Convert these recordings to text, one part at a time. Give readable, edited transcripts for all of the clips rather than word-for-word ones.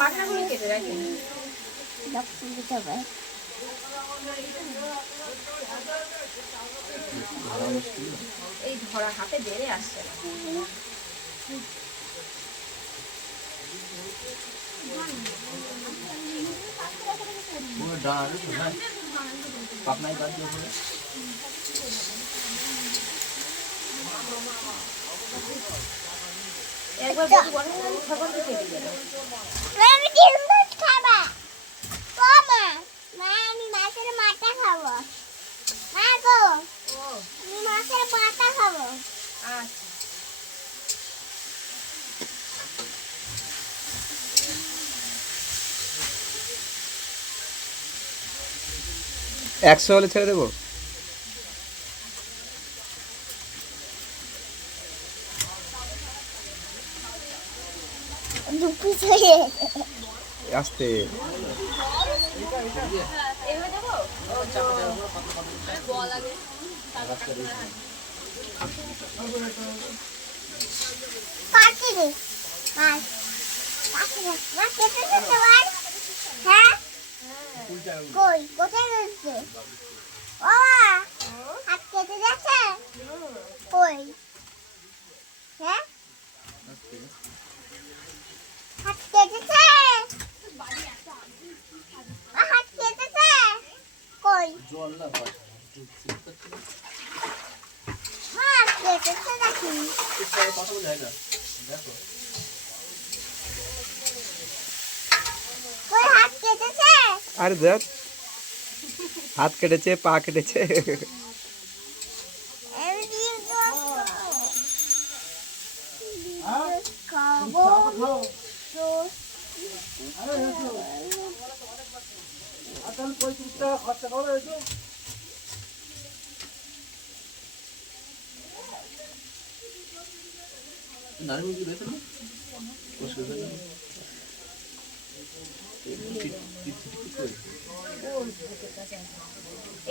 পাখনাগুলো কেটে রাখেন। এই ধরা হাতে বেড়ে আসছে না। একবার তখন তো কেটে যাবে। আমি মাছের মাথা খাবো। মা গো, আমি মাছের মাথা খাবো। আচ্ছা, একশো হলে ছেড়ে দেবো। আস্তে এইভাবে দেবো। কাটি দে মাছ, কাটি দে মাছ কেটে দিতে পার। হ্যাঁ কই কোথায় রয়েছে? বাবা হাত কেটে যাচ্ছে কই? হ্যাঁ হাত কেটেছে, হাত কেটেছে কই? হাত কেটেছে নাকি? কই হাত কেটেছে? আরে দেখ, হাত কেটেছে, পা কেটেছে। খাবো তো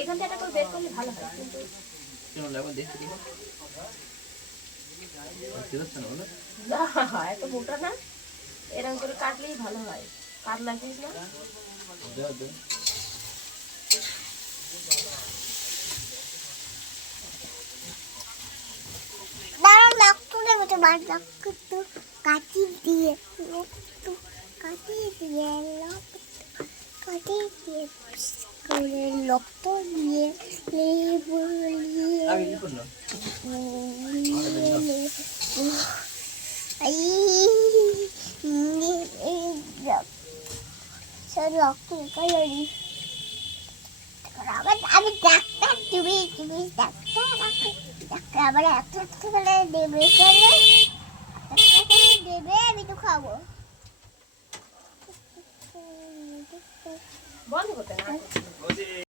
এখান থেকে একটা করে বের করলে ভালো হয়, কিন্তু এত মোটা না, এরকম করে কাটলেই ভালো হয়। পাতলা পিস না। দাঁড়াও রক্ত দেবো তোমার রক্ত কাটি দিয়ে রক্ত কাটি দিয়ে কাটি দিয়ে করে রক্ত দিয়ে লেবু দিয়ে রক্ত কালারি আমি ডাক্তার, তুমি তুমি ডাক্তার, ডাক্তার আবার একটা করে দেবে, দেবে আমি তো খাবো। বন্ধ করতে না।